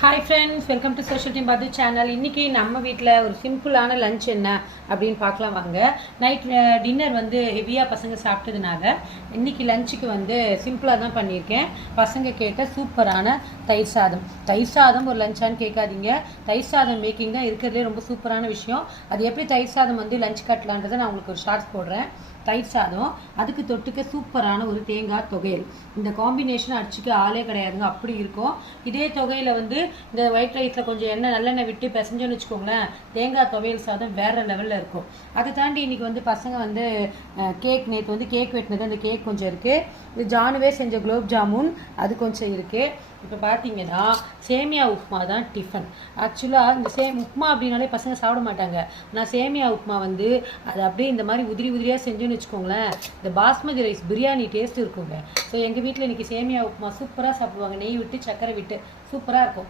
Hi friends, welcome to social team பாது channel. இன்றைக்கி நம்ம வீட்டில் ஒரு சிம்பிளான லஞ்ச் என்ன அப்படின்னு பார்க்கலாம் வாங்க. நைட் டின்னர் வந்து ஹெவியாக பசங்க சாப்பிட்டதுனால இன்றைக்கி லஞ்சுக்கு வந்து சிம்பிளாக தான் பண்ணியிருக்கேன். பசங்க கேட்ட சூப்பரான தயிர் சாதம். தயிர் சாதம் ஒரு லஞ்சான்னு கேட்காதீங்க. தயிர் சாதம் மேக்கிங் தான் இருக்கிறதுலே ரொம்ப சூப்பரான விஷயம். அது எப்படி தயிர் சாதம் வந்து லஞ்ச் கட்டலான்றதை நான் உங்களுக்கு ஒரு ஷார்ட்ஸ் போடுறேன். தயிர் சாதம், அதுக்கு தொட்டுக்க சூப்பரான ஒரு தேங்காய் தொகையல். இந்த காம்பினேஷன் அடிச்சுக்க ஆளே கிடையாதுங்க, அப்படி இருக்கும். இதே தொகையில் வந்து இந்த ஒயிட் ரைஸில் கொஞ்சம் நல்லெண்ணெய் விட்டு பிசைஞ்சோன்னு வச்சுக்கோங்களேன், தேங்காய் துவையல் சாதம் வேறு லெவலில் இருக்கும். அதை தாண்டி இன்றைக்கி வந்து பசங்க வந்து நேற்று வந்து கேக் வெட்டினது, அந்த கேக் கொஞ்சம் இருக்குது. இது ஜானுவே செஞ்ச குலோப் ஜாமுன் அது கொஞ்சம் இருக்குது. இப்போ பார்த்தீங்கன்னா சேமியா உப்புமா தான் டிஃபன். ஆக்சுவலாக இந்த உப்புமா அப்படின்னாலே பசங்க சாப்பிட மாட்டாங்க. ஆனால் சேமியா உப்புமா வந்து அது அப்படியே இந்த மாதிரி உதிரி உதிரியாக செஞ்சோன்னு வச்சுக்கோங்களேன், இந்த பாஸ்மதி ரைஸ் பிரியாணி டேஸ்ட் இருக்குங்க. ஸோ எங்கள் வீட்டில் இன்றைக்கி சேமியா உப்புமா சூப்பராக சாப்பிடுவாங்க, நெய் விட்டு சர்க்கரை விட்டு சூப்பராக இருக்கும்.